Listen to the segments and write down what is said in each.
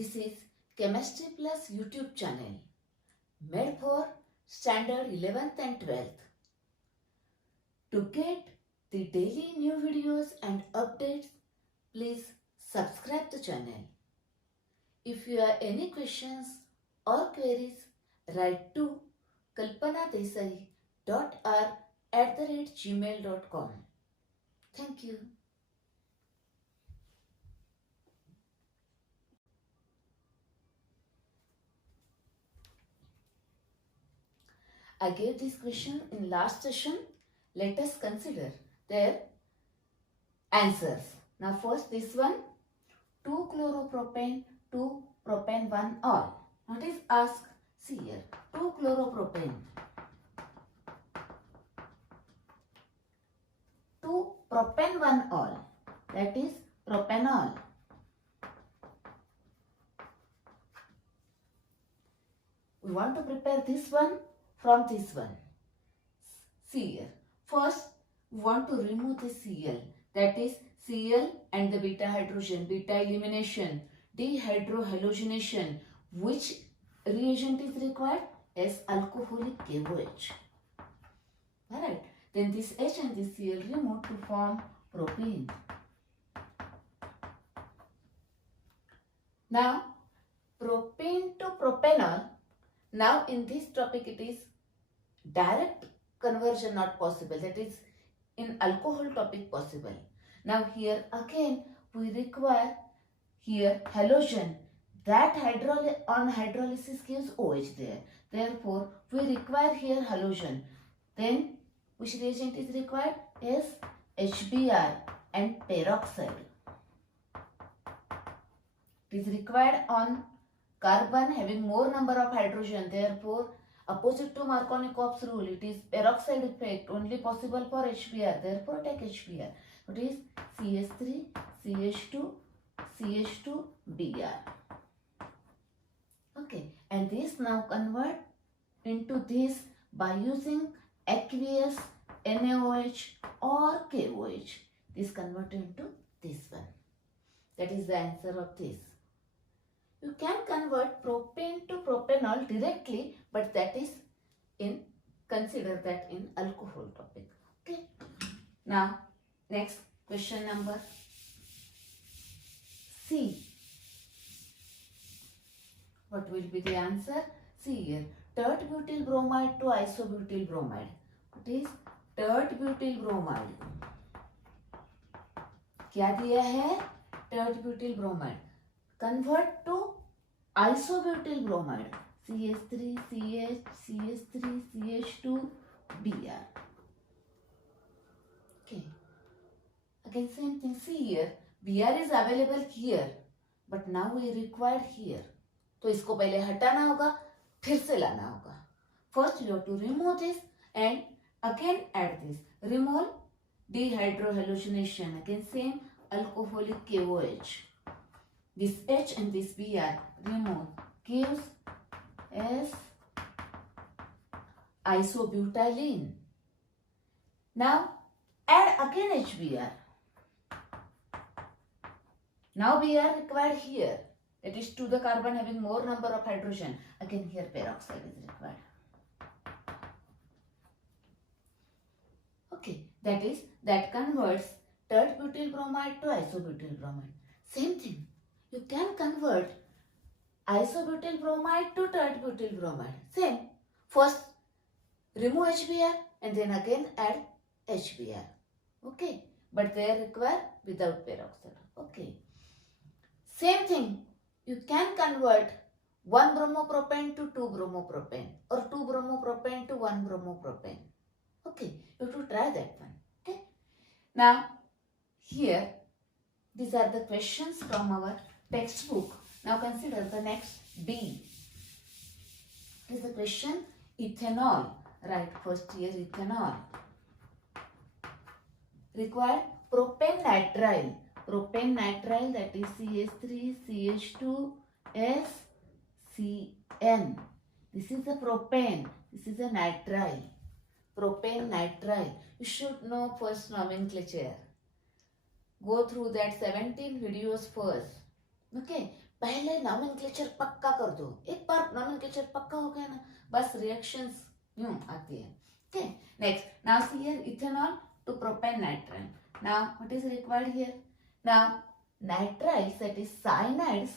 This is Chemistry Plus YouTube channel made for standard 11th and 12th. To get the daily new videos and updates, please subscribe the channel. If you have any questions or queries, write to kalpanadesai.r@gmail.com. Thank you. I gave this question in last session. Let us consider their answers. Now first this one, 2-chloropropane, 2-propan-1-ol. Now it is asked, see here, 2-chloropropane, 2-propan-1-ol, that is propanol. We want to prepare this one from this one. See here. First, we want to remove the Cl. That is Cl and the beta hydrogen, beta elimination, dehydrohalogenation. Which reagent is required? As alcoholic KOH. Alright. Then this H and this Cl removed to form propene. Now, propane to propanol. Now in this topic it is direct conversion not possible, that is in alcohol topic possible. Now here again we require here halogen, that on hydrolysis gives OH there, therefore we require here halogen. Then which reagent is required? Is HBr and peroxide. It is required on carbon having more number of hydrogen, therefore opposite to Markovnikov's rule, it is peroxide effect only possible for HBr, therefore take HBr. It is CH3, CH2, CH2, Br. Okay, and this now convert into this by using aqueous, NaOH or KOH. This convert into this one. That is the answer of this. You can convert propane to propanol directly, but that is consider that in alcohol topic. Okay. Now, next question number C. What will be the answer? See here. Tert-butyl bromide to isobutyl bromide. What is tert-butyl bromide? क्या दिया है? Tert-butyl bromide. Convert to isobutyl bromide, CH3, CH, CH3, CH2, Br. Okay. Again same thing. See here, Br is available here, but now we require here. तो इसको पहले हटाना होगा, फिर से लाना होगा. First you have to remove this and again add this. Remove dehydrohalogenation. Again same alcoholic KOH. This H and this Br remove gives as isobutylene. Now add again HBr. Now Br required here. That is to the carbon having more number of hydrogen. Again here peroxide is required. Okay, that converts tert-butyl bromide to isobutyl bromide. Same thing. You can convert isobutyl bromide to tert-butyl bromide. Same. First remove HBr and then again add HBr. Okay. But they are required without peroxide. Okay. Same thing. You can convert 1-bromopropane to 2-bromopropane or 2-bromopropane to 1-bromopropane. Okay. You have to try that one. Okay. Now here these are the questions from our textbook. Now consider the next B. This is the question ethanol. Right, first here ethanol. Required propane nitrile. Propane nitrile, that is CH3, CH2, SCN. This is the propane. This is the nitrile. Propane nitrile. You should know first nomenclature. Go through that 17 videos first. Okay. पहले nomenclature पक्का कर दो, एक बार nomenclature पक्का हो गया ना, बस रिएक्शंस यूं आती है. Okay, next, now see here, ethanol to propane nitrile. Now what is required here? Now nitriles, that is cyanides,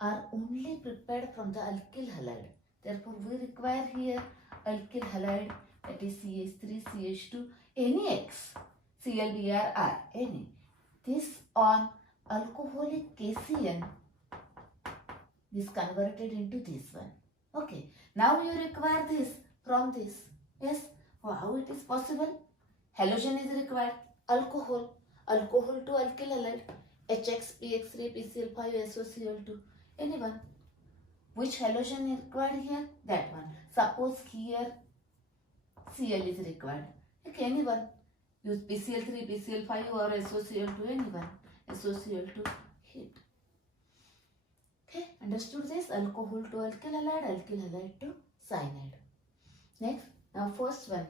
are only prepared from the alkyl halide. Therefore we require here alkyl halide, that is CH3, CH2, NaX, ClBr, Na. This on alcoholic cation is converted into this one. Okay, now you require this from this. Yes, how it is possible? Halogen is required, alcohol to alkyl halide, HX, PX3, PCl5, SOCl2, anyone. Which halogen is required here? That one. Suppose here Cl is required. Okay, anyone. Use PCl3, PCl5 or SOCl2, anyone. SOCl2 heat. Okay, understood this? Alcohol to alkyl halide to cyanide. Next, now first one.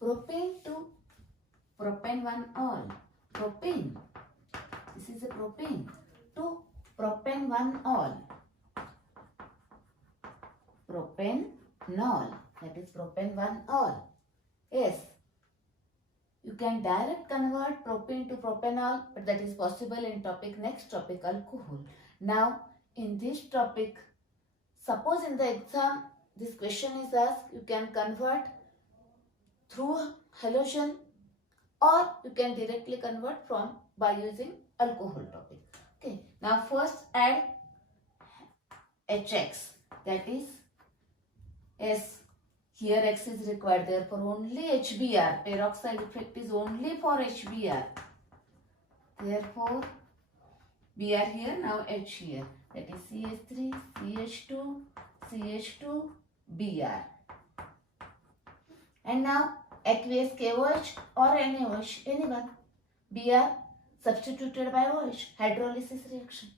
Propane to propane 1-ol. Propane. This is a propane to propane 1-ol. Propanol. That is propane 1-ol. Yes. You can direct convert propane to propanol, but that is possible in next topic, alcohol. Now, in this topic, suppose in the exam, this question is asked, you can convert through halogen or you can directly convert by using alcohol topic. Okay. Now, first add HX, that is S. Here X is required, therefore only HBr. Peroxide effect is only for HBr. Therefore, Br here, now H here. That is CH3, CH2, CH2, Br. And now aqueous KOH or NaOH, anyone. Br substituted by OH, hydrolysis reaction.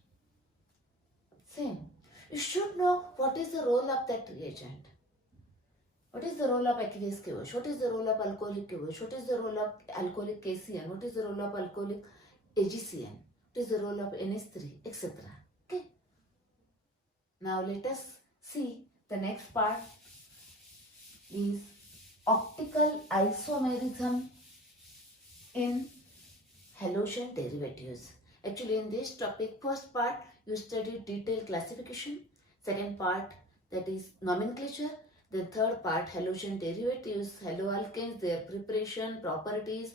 Same. You should know what is the role of that reagent. What is the role of aqueous KOH? What is the role of alcoholic KOH? What is the role of alcoholic KCN? What is the role of alcoholic AgCN? What is the role of NH3, etc. Okay. Now let us see the next part is optical isomerism in halogen derivatives. Actually, in this topic, first part you studied detailed classification, second part that is nomenclature, the third part halogen derivatives, haloalkanes, their preparation, properties,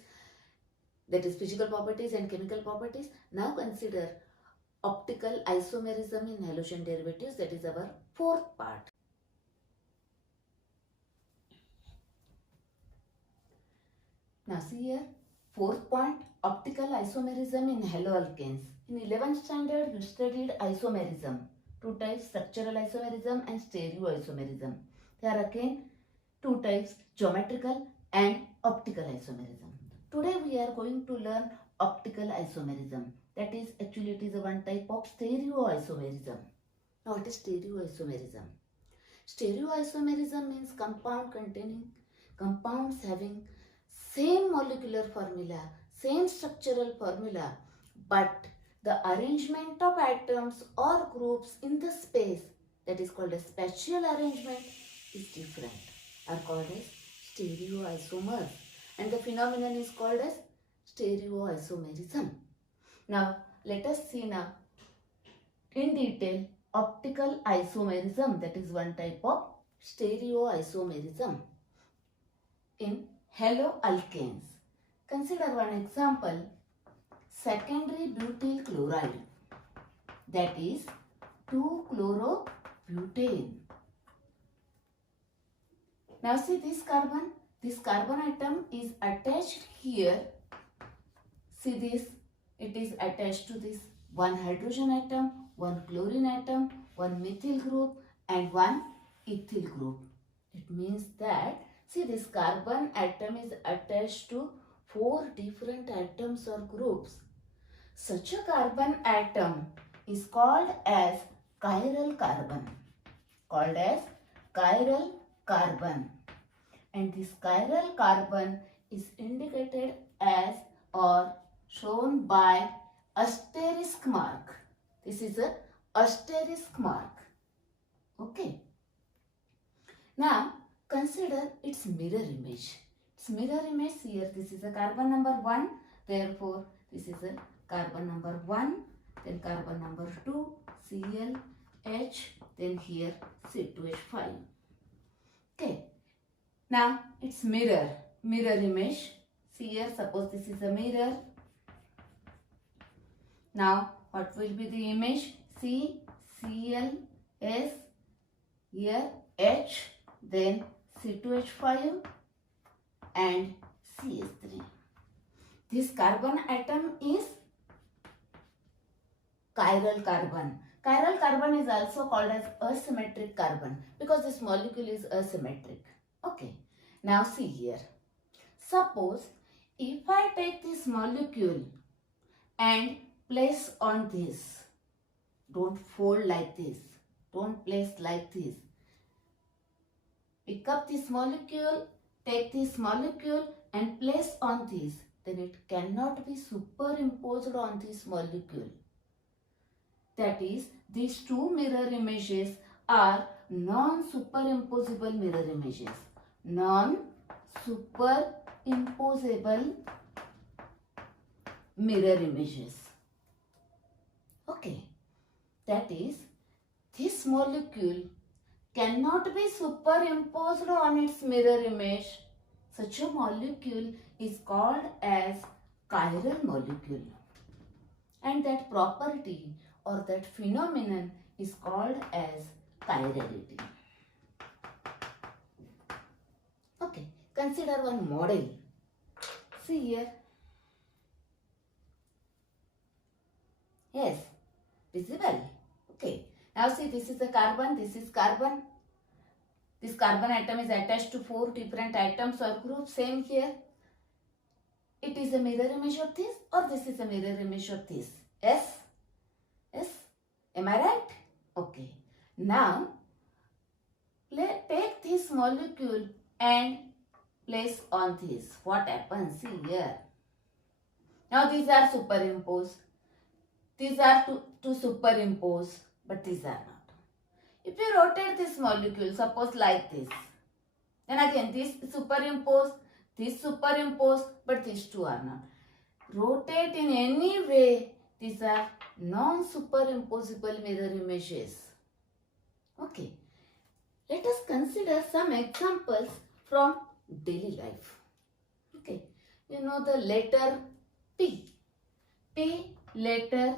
that is physical properties and chemical properties. Now consider optical isomerism in halogen derivatives, that is our fourth part. Now see here, fourth point, optical isomerism in haloalkanes. In 11th standard you studied isomerism, two types, structural isomerism and stereoisomerism. There are again two types, geometrical and optical isomerism. Today we are going to learn optical isomerism. That is, actually it is a one type of stereoisomerism. Now what is stereoisomerism? Stereoisomerism means compounds having same molecular formula, same structural formula, but the arrangement of atoms or groups in the space, that is called as spatial arrangement, is different, are called as stereoisomers, and the phenomenon is called as stereoisomerism. Now let us see now in detail optical isomerism, that is one type of stereoisomerism in haloalkanes. Consider one example, secondary butyl chloride, that is 2-chlorobutane. Now see this carbon atom is attached here. See this, it is attached to this one hydrogen atom, one chlorine atom, one methyl group and one ethyl group. It means that, see, this carbon atom is attached to 4 different atoms or groups. Such a carbon atom is called as chiral carbon. And this chiral carbon is indicated as or shown by asterisk mark. This is a asterisk mark. Okay. Now consider its mirror image. Its mirror image here, this is a carbon number 1, therefore this is a carbon number 1, then carbon number 2, Cl, H, then here C2H5. Okay. Now its mirror image. See here, suppose this is a mirror. Now what will be the image? C, Cl, S, here H, then C2H5 and CH3. This carbon atom is chiral carbon. Chiral carbon is also called as asymmetric carbon because this molecule is asymmetric. Okay. Now see here. Suppose if I take this molecule and place on this, don't fold like this, don't place like this. Pick up this molecule, take this molecule and place on this, then it cannot be superimposed on this molecule. That is, these two mirror images are non-superimposable mirror images. Non-superimposable mirror images. Okay. That is, this molecule cannot be superimposed on its mirror image. Such a molecule is called as chiral molecule. And that property or that phenomenon is called as chirality. Okay, consider one model. See here. Yes, visible. Okay, now see, this is a carbon, this is carbon. This carbon atom is attached to 4 different atoms or groups. Same here. It is a mirror image of this or this is a mirror image of this. Yes? Yes? Am I right? Okay. Now, take this molecule and place on this. What happens? See here. Now these are superimposed. These are to superimpose, but these are not. If you rotate this molecule, suppose like this, then again this superimposed, but these two are not. Rotate in any way, these are non-superimposable mirror images. Okay, let us consider some examples from daily life. Okay, you know the letter P. P letter,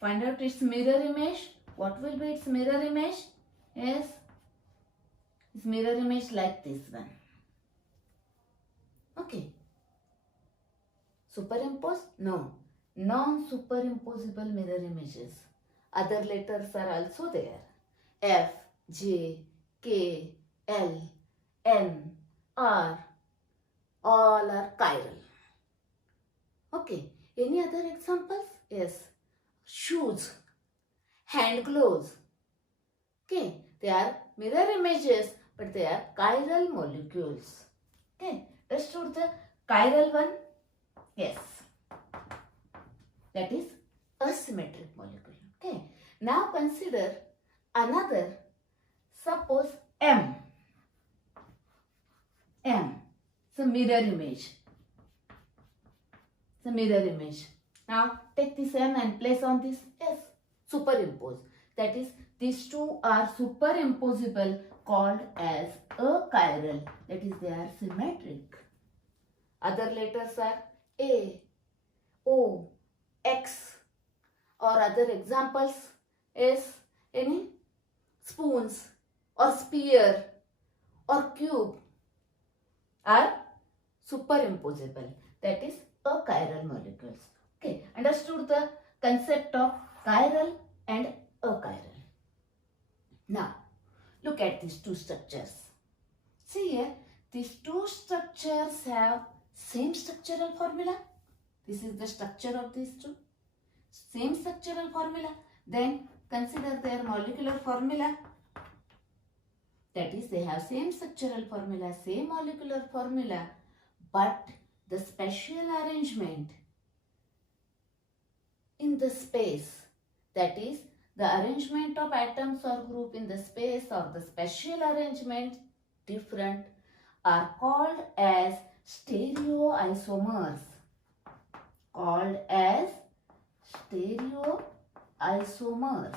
find out its mirror image. What will be its mirror image? Yes, its mirror image like this one. Okay. Superimpose? No. Non-superimposable mirror images. Other letters are also there. F, J, K, L, N, R. All are chiral. Okay. Any other examples? Yes. Shoes, hand gloves. Okay. They are mirror images, but they are chiral molecules. Okay. Let's do the chiral one. Yes. That is asymmetric molecule. Okay. Now consider another. Suppose M. M. It's a mirror image. It's a mirror image. Now take this M and place on this S. Superimpose. That is, these two are superimposable, called as achiral. That is, they are symmetric. Other letters are A, O, X, or other examples is any spoons or sphere or cube are superimposable. That is achiral molecules. Okay, understood the concept of chiral and achiral. Now, look at these two structures. See here, these two structures have same structural formula. This is the structure of these two. Same structural formula. Then consider their molecular formula. That is, they have same structural formula, same molecular formula, but the spatial arrangement in the space, that is, the arrangement of atoms or group in the space or the spatial arrangement different are called as stereoisomers. Called as stereoisomers.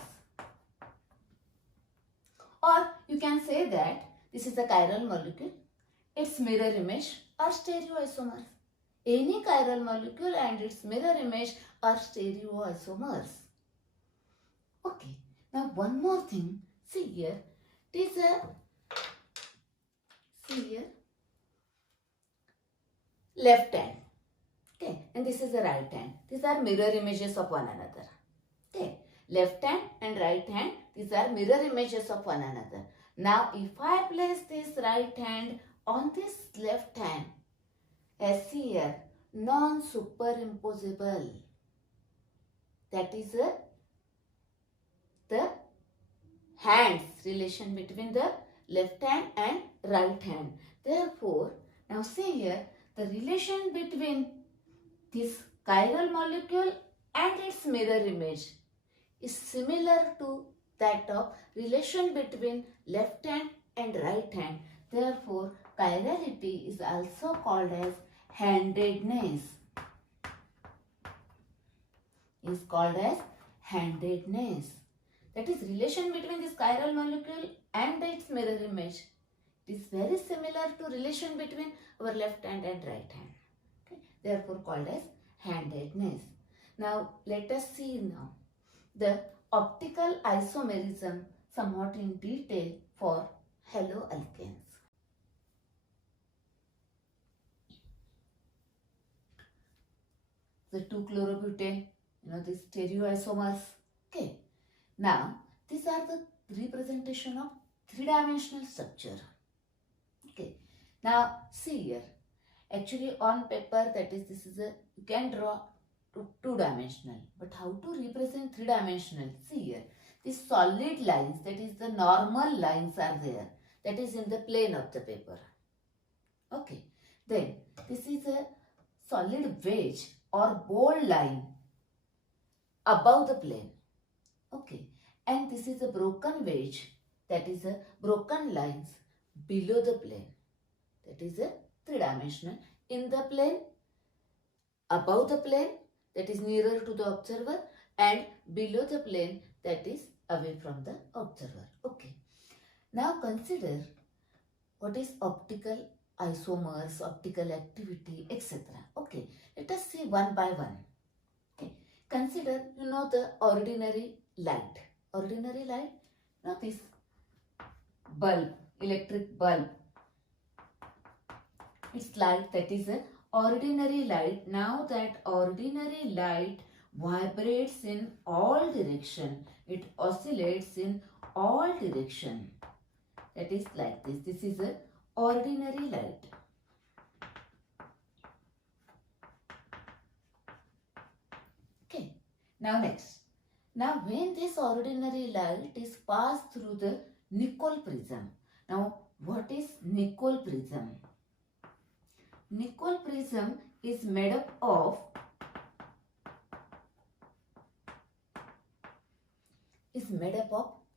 Or you can say that this is a chiral molecule, its mirror image are stereoisomers. Any chiral molecule and its mirror image are stereoisomers. Okay, now one more thing. See here, left hand. Okay, and this is the right hand. These are mirror images of one another. Okay, left hand and right hand, these are mirror images of one another. Now, if I place this right hand on this left hand, as here, non-superimposable. That is the hands relation between the left hand and right hand. Therefore, now see here, the relation between this chiral molecule and its mirror image is similar to that of relation between left hand and right hand. Therefore, chirality is also called as handedness. Is called as handedness. That is relation between this chiral molecule and its mirror image. It is very similar to relation between our left hand and right hand. Okay? Therefore called as handedness. Now let us see now the optical isomerism somewhat in detail for haloalkanes. The 2-chlorobutane, these stereoisomers. Okay. Now, these are the representation of three-dimensional structure. Okay. Now, see here. Actually, on paper, you can draw two-dimensional. But how to represent three-dimensional? See here. These solid lines, that is the normal lines are there. That is in the plane of the paper. Okay. Then, this is a solid wedge or bold line above the plane. Okay. And this is a broken wedge, that is a broken lines below the plane. That is a three-dimensional. In the plane, above the plane, that is nearer to the observer, and below the plane, that is away from the observer. Okay. Now consider what is optical isomers, optical activity, etc. Okay. Let us see one by one. Okay. Consider, the ordinary light. Ordinary light, now this bulb, electric bulb. It's light, that is an ordinary light. Now that ordinary light vibrates in all direction. It oscillates in all direction. That is like this. This is an ordinary light. Okay. Now next. Now when this ordinary light is passed through the Nicol prism. Now what is Nicol prism? Nicol prism is made up of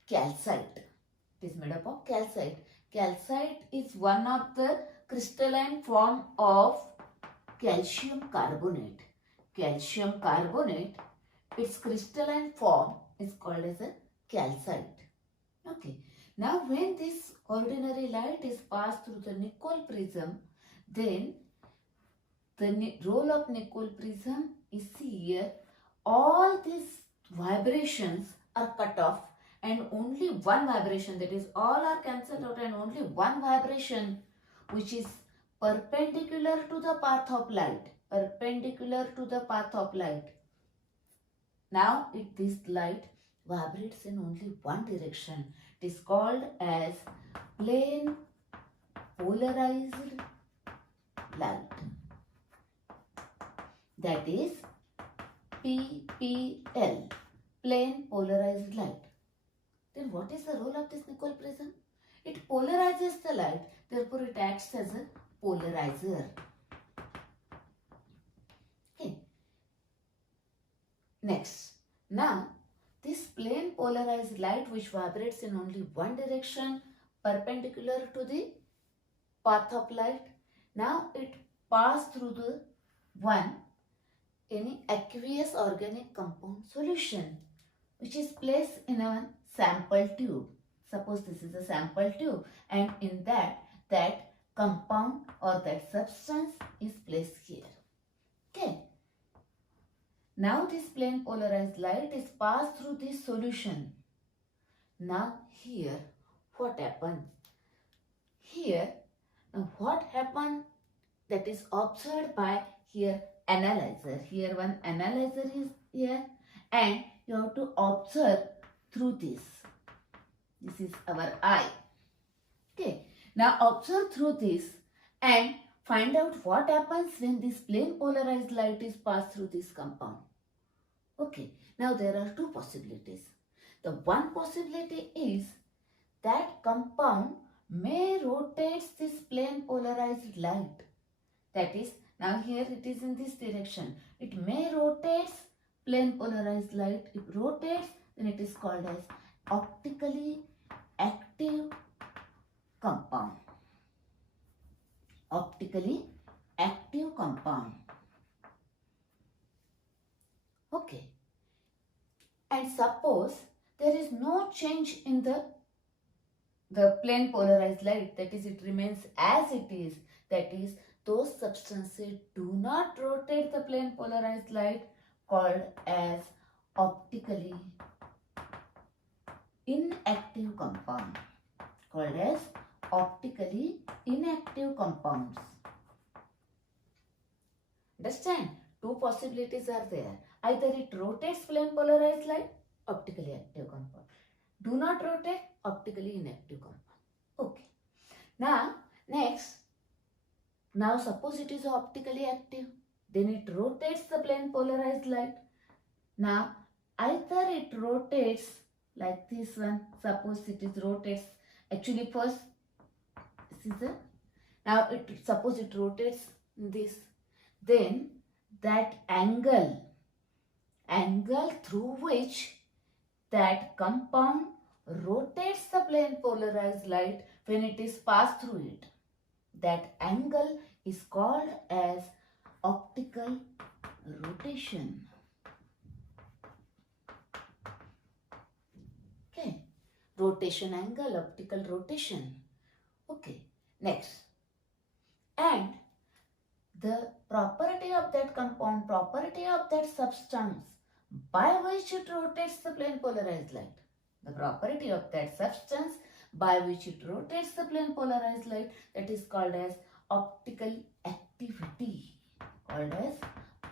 calcite. It is made up of calcite. Calcite is one of the crystalline form of calcium carbonate. Calcium carbonate, its crystalline form is called as a calcite. Okay. Now when this ordinary light is passed through the Nicol prism, then the role of Nicol prism is here. All these vibrations are cut off and only one vibration, that is all are cancelled out, and only one vibration which is perpendicular to the path of light. Perpendicular to the path of light. Now this light vibrates in only one direction. It is called as plane polarized light. That is PPL, plane polarized light. Then what is the role of this Nicol prism? It polarizes the light, therefore it acts as a polarizer. Okay. Next, now this plane polarized light which vibrates in only one direction perpendicular to the path of light. Now it passes through the any aqueous organic compound solution which is placed in a sample tube. Suppose this is a sample tube and in that compound or that substance is placed here. Okay. Now this plane polarized light is passed through this solution. Now here what happens? Here what happened that is observed by here analyzer. Here one analyzer is here and you have to observe through this. This is our eye. Okay. Now observe through this and find out what happens when this plane polarized light is passed through this compound. Okay. Now there are two possibilities. The one possibility is that compound may rotate this plane polarized light. That is, now here it is in this direction. It may rotate plane polarized light. If it rotates, then it is called as optically active compound. Optically active compound. Okay. And suppose there is no change in the plane polarized light, that is it remains as it is, that is those substances do not rotate the plane polarized light, called as optically inactive compound. Called as optically inactive compounds. Understand? Two possibilities are there. Either it rotates plane polarized light, optically active compound. Do not rotate, optically inactive compound. Okay. Now, next. Now, suppose it is optically active. Then it rotates the plane polarized light. Now, either it rotates like this one. Suppose it is rotates. Actually, first, this is the. Now, suppose it rotates this. Then, that angle through which that compound rotates the plane polarized light when it is passed through it. That angle is called as optical rotation. Okay. Rotation angle, optical rotation. Okay. Next. And the property of that compound, property of that substance by which it rotates the plane polarized light. The property of that substance by which it rotates the plane polarized light, that is called as optical activity. Called as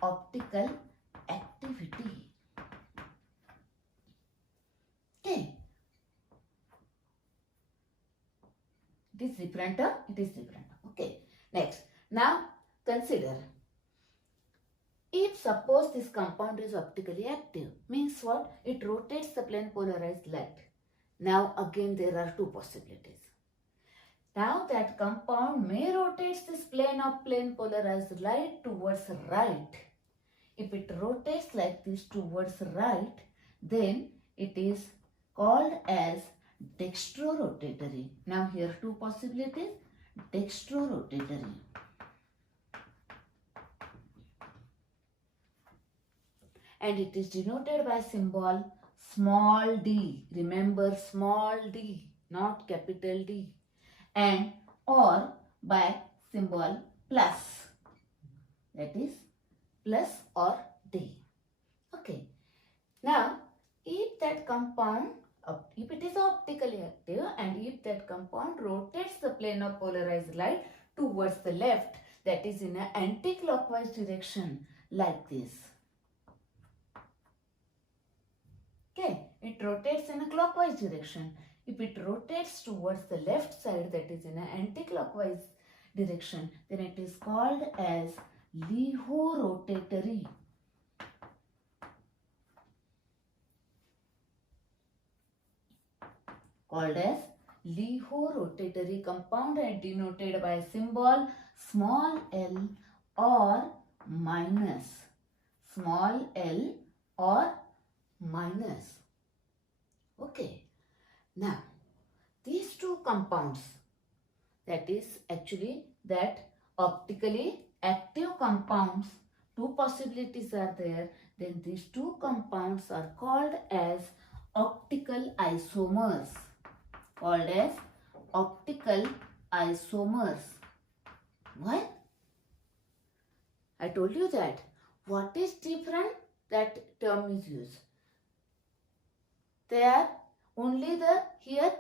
optical activity. Okay. It is different. It is different. Okay. Next. Now consider. If suppose this compound is optically active, means what? It rotates the plane polarized light. Now again there are two possibilities. Now that compound may rotate this plane polarized light towards right. If it rotates like this towards right, then it is called as dextrorotatory. Now here two possibilities. Dextrorotatory. And it is denoted by symbol small d. Remember, small d, not capital D. And or by symbol plus. That is plus or D. Okay. Now, if that compound, if it is optically active and if that compound rotates the plane of polarized light towards the left, that is in an anti-clockwise direction like this. Okay, it rotates in a clockwise direction. If it rotates towards the left side, that is in an anti-clockwise direction, then it is called as LiHo-rotatory. Called as LiHo-rotatory compound and denoted by symbol small l or minus. Small l or minus. Okay. Now, these two compounds, that is actually that optically active compounds, two possibilities are there, then these two compounds are called as optical isomers. Called as optical isomers. Why? I told you that. What is different? That term is used. They are only here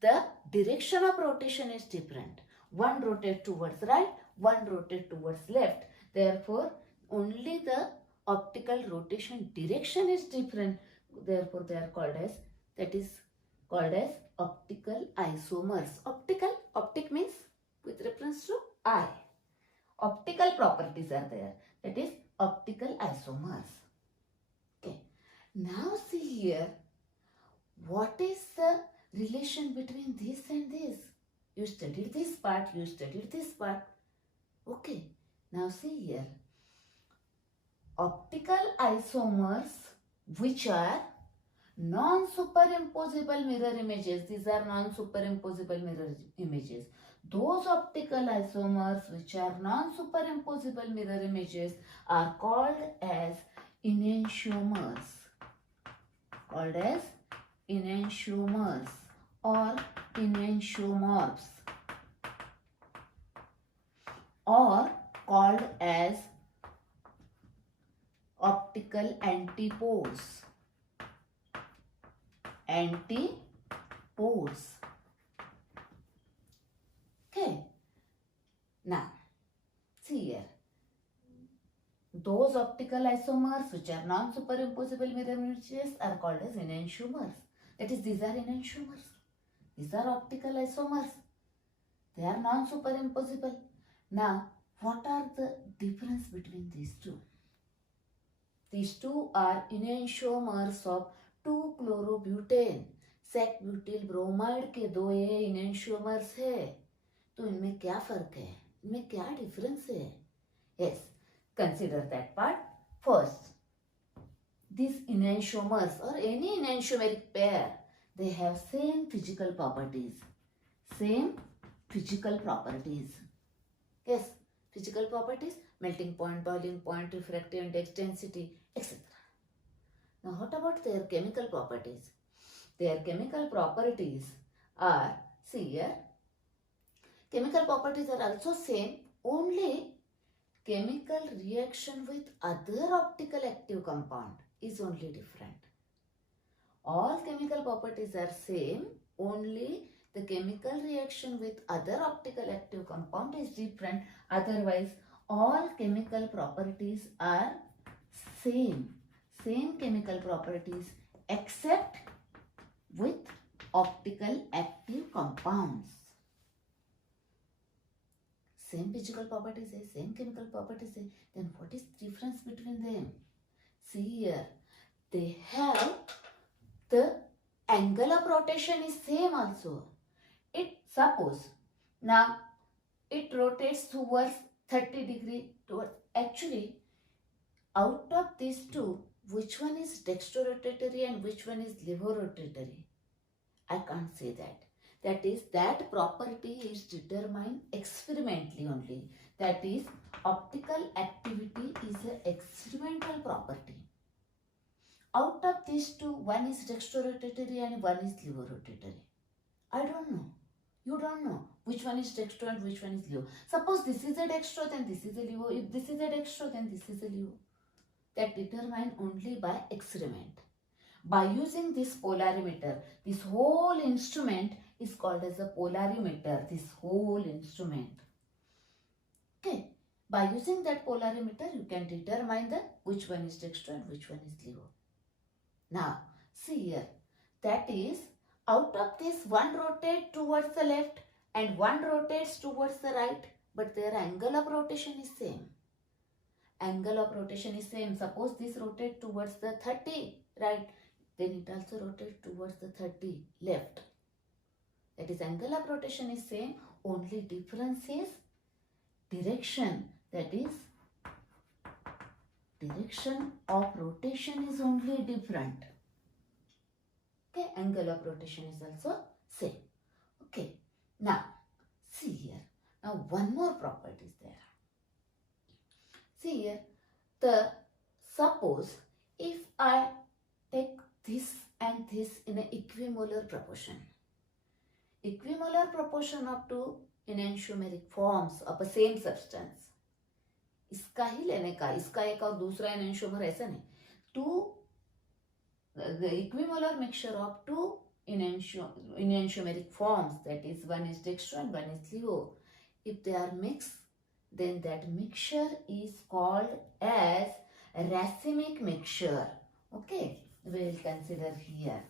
the direction of rotation is different. One rotates towards right, one rotates towards left. Therefore, only the optical rotation direction is different. Therefore, they are called as, that is called as optical isomers. Optic means with reference to eye. Optical properties are there. That is optical isomers. Okay. Now see here, what is the relation between this and this? You studied this part, you studied this part. Okay. Now see here. Optical isomers, which are non-superimposable mirror images. These are non-superimposable mirror images. Those optical isomers which are non-superimposable mirror images are called as enantiomers. Called as enantiomers or enantiomorphs, or called as optical antipodes. Antipodes. Okay. Now, see here. Those optical isomers which are non-superimposable mirror images are called as enantiomers. That is, these are enantiomers. These are optical isomers. They are non-superimposable. Now, what are the difference between these two? These two are enantiomers of 2-chlorobutane. Sec butyl bromide के दो ये enantiomers है, तो इनमें क्या फर्क है, इनमें क्या डिफरेंस है? Yes, consider that part. First, these enantiomers or any enantiomeric pair, they have same physical properties. Same physical properties. Yes, physical properties, melting point, boiling point, refractive index, density, etc. Now, what about their chemical properties? Their chemical properties are, see here, chemical properties are also same, only chemical reaction with other optical active compound is only different. All chemical properties are same, only the chemical reaction with other optical active compound is different. Otherwise, all chemical properties are same chemical properties except with optical active compounds. Same physical properties hai, same chemical properties hai. Then what is the difference between them? See here, they have the angle of rotation is same also. It suppose now it rotates towards 30 degree towards, actually out of these two, which one is dextrorotatory and which one is levorotatory? I can't say that. That is, that property is determined experimentally only. That is, optical activity is an experimental property. Out of these two, one is dextrorotatory and one is levorotatory. I don't know. You don't know which one is dextro and which one is levo. Suppose this is a dextro, then this is a levo. If this is a dextro, then this is a levo. That determined only by experiment. By using this polarimeter, this whole instrument is called as a polarimeter, this whole instrument. Okay. By using that polarimeter, you can determine which one is dextro and which one is levo. Now, see here, that is, out of this, one rotates towards the left and one rotates towards the right, but their angle of rotation is same. Angle of rotation is same. Suppose this rotates towards the 30 right, then it also rotates towards the 30 left. That is, angle of rotation is same, only difference is direction. That is, direction of rotation is only different. Okay, angle of rotation is also same. Okay, now see here. Now one more property is there. See here, suppose if I take this and this in an equimolar proportion. Equimolar proportion of two enantiomeric forms of a same substance. इसका ही लेने का, इसका एक और दूसरा enantiomer ऐसा नहीं. Two, the equimolar mixture of two enantiomeric forms, that is one is dextro and one is levo. If they are mixed, then that mixture is called as racemic mixture. Okay, we will consider here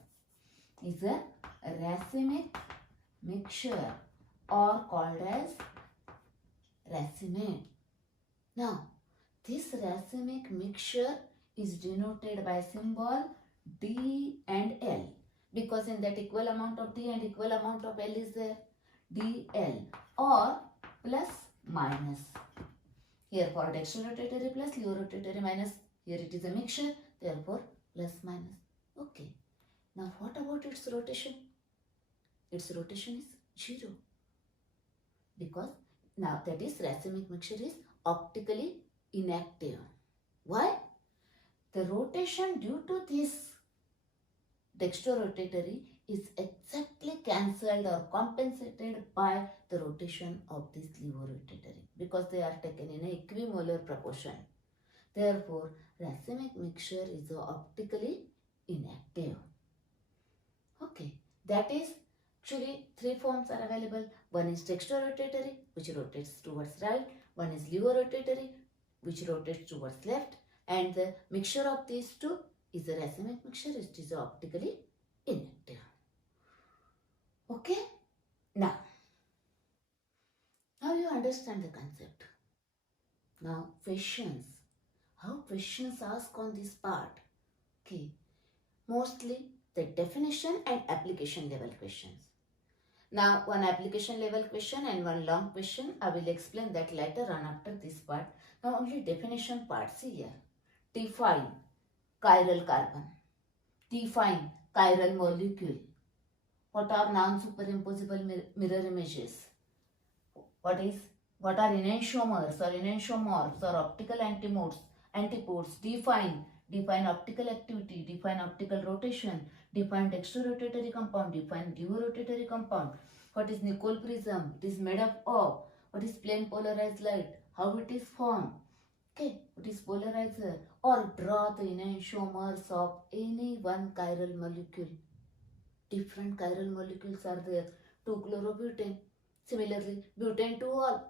is a racemic mixture or called as racemate. Now, this racemic mixture is denoted by symbol D and L, because in that equal amount of D and equal amount of L is there, DL, or plus minus. Here for dextrorotatory plus levorotatory minus, here it is a mixture, therefore plus minus. Okay. Now what about its rotation? Its rotation is 0. Because now that is racemic mixture is optically inactive. Why? The rotation due to this dextrorotatory is exactly cancelled or compensated by the rotation of this levorotatory, because they are taken in an equimolar proportion. Therefore, racemic mixture is optically inactive. Okay, that is actually three forms are available. One is dextrorotatory, which rotates towards right. One is levorotatory, which rotates towards left. And the mixture of these two is a racemic mixture, which is optically inactive. Okay? Now you understand the concept. Now questions. How questions ask on this part? Okay. Mostly the definition and application level questions. Now one application level question and one long question. I will explain that later on after this part. Now only definition part. See here. Define chiral carbon. Define chiral molecule. What are non-superimposable mirror images? What are enantiomers or enantiomorphs or optical antipodes? Define optical activity, define optical rotation, define dextrorotatory compound, define levorotatory compound. What is Nicol prism? It is made up of. What is plane polarized light? How it is formed? Okay, what is polarizer? Or draw the enantiomers of any one chiral molecule. Different chiral molecules are there. 2-chlorobutane. Similarly, butane 2-ol.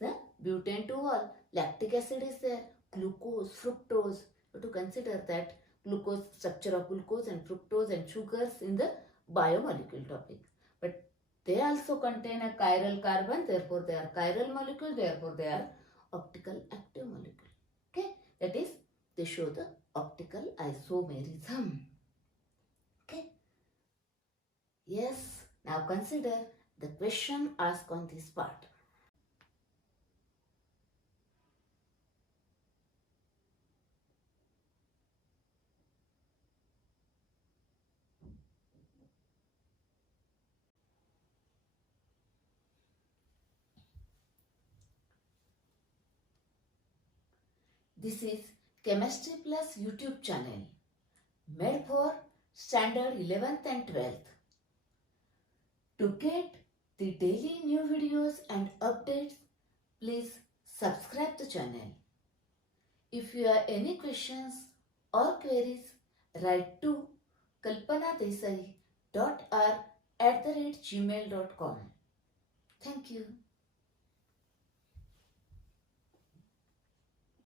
The butane 2-ol. Lactic acid is there. Glucose, fructose. You have to consider that glucose, structure of glucose and fructose and sugars in the biomolecule topic. But they also contain a chiral carbon. Therefore, they are chiral molecule. Therefore, they are optical active molecule. Okay, that is, they show the optical isomerism. Okay. Yes, now consider the question asked on this part. This is Chemistry Plus YouTube channel made for standard 11th and 12th. To get the daily new videos and updates, please subscribe the channel. If you have any questions or queries, write to kalpanadesai.r@gmail.com. Thank you.